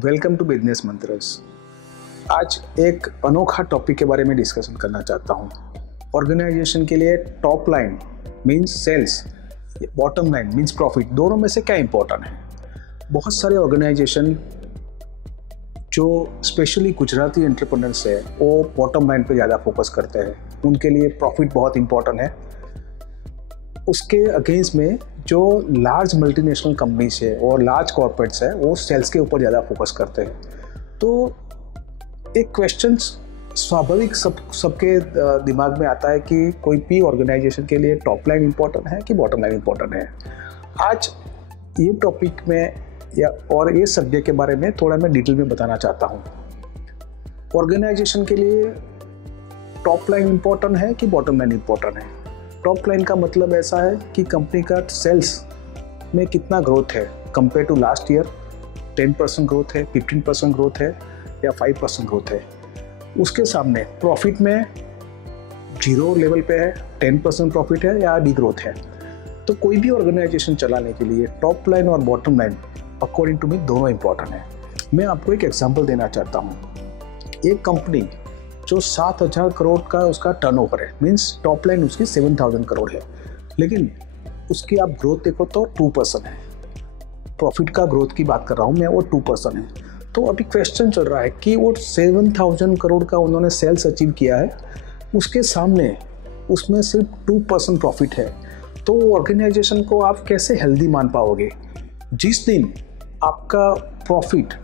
Welcome to business मंत्रस। आज एक अनोखा टॉपिक के बारे में डिस्कशन करना चाहता हूँ। ऑर्गेनाइजेशन के लिए top line means sales, bottom line means profit, दोनों में से क्या इंपॉर्टेंट है। बहुत सारे ऑर्गेनाइजेशन जो स्पेशली गुजराती एंटरप्रेन्योर्स है वो बॉटम लाइन पे ज़्यादा फोकस करते हैं, उनके लिए प्रॉफिट बहुत इंपॉर्टेंट है। उसके अगेंस्ट में जो लार्ज मल्टीनेशनल कंपनीज है और लार्ज कॉर्पोरेट्स है वो सेल्स के ऊपर ज़्यादा फोकस करते हैं। तो एक क्वेश्चन स्वाभाविक सबके दिमाग में आता है कि कोई भी ऑर्गेनाइजेशन के लिए टॉप लाइन इम्पोर्टेंट है कि बॉटम लाइन इम्पोर्टेंट है। आज ये टॉपिक में और ये सब्जेक्ट के बारे में थोड़ा मैं डिटेल में बताना चाहता हूँ। ऑर्गेनाइजेशन के लिए टॉप लाइन इम्पोर्टेंट है कि बॉटम लाइन इम्पोर्टेंट है। टॉप लाइन का मतलब ऐसा है कि कंपनी का सेल्स में कितना ग्रोथ है compare to last year, 10% growth है, 15% ग्रोथ है या 5% ग्रोथ है। उसके सामने प्रॉफिट में 0 लेवल पे है, 10% प्रॉफिट है या डी ग्रोथ है। तो कोई भी ऑर्गेनाइजेशन चलाने के लिए टॉप लाइन और bottom line according to me दोनों इंपॉर्टेंट है। मैं आपको एक एग्जांपल देना चाहता हूँ। एक कंपनी जो 7,000 करोड़ का उसका टर्नओवर है, मीन्स टॉप लाइन उसकी 7,000 करोड़ है, लेकिन उसकी आप ग्रोथ देखो तो 2% है। प्रॉफिट का ग्रोथ की बात कर रहा हूँ मैं, वो 2% है। तो अभी क्वेश्चन चल रहा है कि वो 7,000 करोड़ का उन्होंने सेल्स अचीव किया है, उसके सामने उसमें सिर्फ 2% प्रॉफिट है। तो ऑर्गेनाइजेशन को आप कैसे हेल्दी मान पाओगे? जिस दिन आपका प्रॉफिट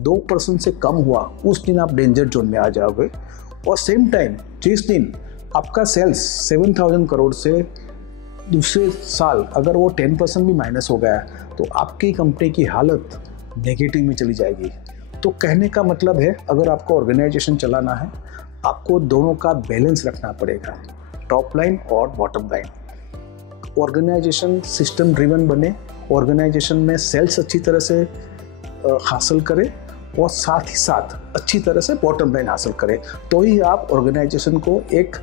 2% से कम हुआ उस दिन आप डेंजर जोन में आ जाओगे। और सेम टाइम जिस दिन आपका सेल्स 7,000 करोड़ से दूसरे साल अगर वो 10% भी माइनस हो गया तो आपकी कंपनी की हालत नेगेटिव में चली जाएगी। तो कहने का मतलब है, अगर आपको ऑर्गेनाइजेशन चलाना है आपको दोनों का बैलेंस रखना पड़ेगा, टॉप लाइन और bottom line. Organisation system driven बने, ऑर्गेनाइजेशन में सेल्स अच्छी तरह से हासिल करे और साथ ही साथ अच्छी तरह से बॉटम लाइन हासिल करें, तो ही आप ऑर्गेनाइजेशन को एक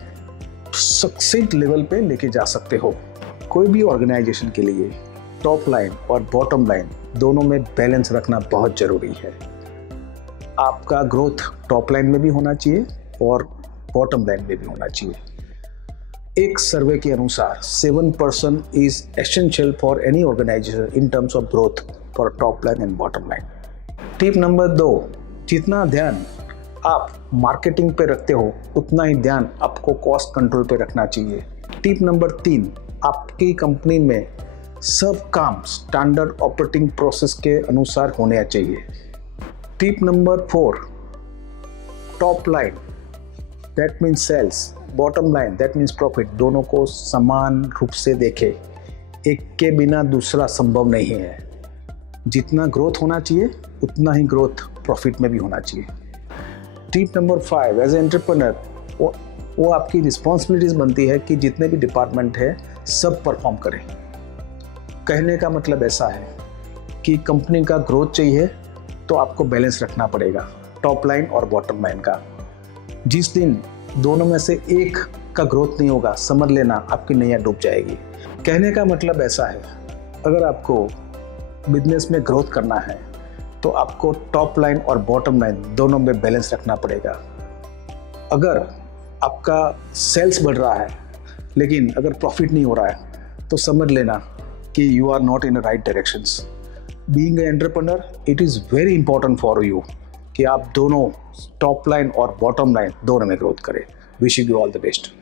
सक्सेस लेवल पे लेके जा सकते हो। कोई भी ऑर्गेनाइजेशन के लिए टॉप लाइन और बॉटम लाइन दोनों में बैलेंस रखना बहुत ज़रूरी है। आपका ग्रोथ टॉप लाइन में भी होना चाहिए और बॉटम लाइन में भी होना चाहिए। एक सर्वे के अनुसार 7% is essential for any organisation in terms of growth for top line and bottom line. Tip number 2, जितना ध्यान आप मार्केटिंग पे रखते हो उतना ही ध्यान आपको कॉस्ट कंट्रोल पे रखना चाहिए। टिप नंबर 3, आपकी कंपनी में सब काम स्टैंडर्ड ऑपरेटिंग प्रोसेस के अनुसार होने चाहिए। Tip number 4, top line that means sales, bottom line that means profit, दोनों को समान रूप से देखें। एक के बिना दूसरा संभव नहीं है। जितना ग्रोथ होना चाहिए उतना ही ग्रोथ प्रॉफिट में भी होना चाहिए। Tip number 5, as a entrepreneur वो आपकी रिस्पॉन्सिबिलिटीज़ बनती है कि जितने भी डिपार्टमेंट है सब परफॉर्म करें। कहने का मतलब ऐसा है कि कंपनी का ग्रोथ चाहिए तो आपको बैलेंस रखना पड़ेगा टॉप लाइन और बॉटम लाइन का। जिस दिन दोनों में से एक का ग्रोथ नहीं होगा, समझ लेना आपकी नैया डूब जाएगी। कहने का मतलब ऐसा है, अगर आपको बिजनेस में ग्रोथ करना है तो आपको टॉप लाइन और बॉटम लाइन दोनों में बैलेंस रखना पड़ेगा। अगर आपका सेल्स बढ़ रहा है लेकिन अगर प्रॉफिट नहीं हो रहा है तो समझ लेना कि you are not in the right directions. Being a entrepreneur it is very important for you कि आप दोनों टॉप लाइन और बॉटम लाइन दोनों में ग्रोथ करें। Wish you all the best.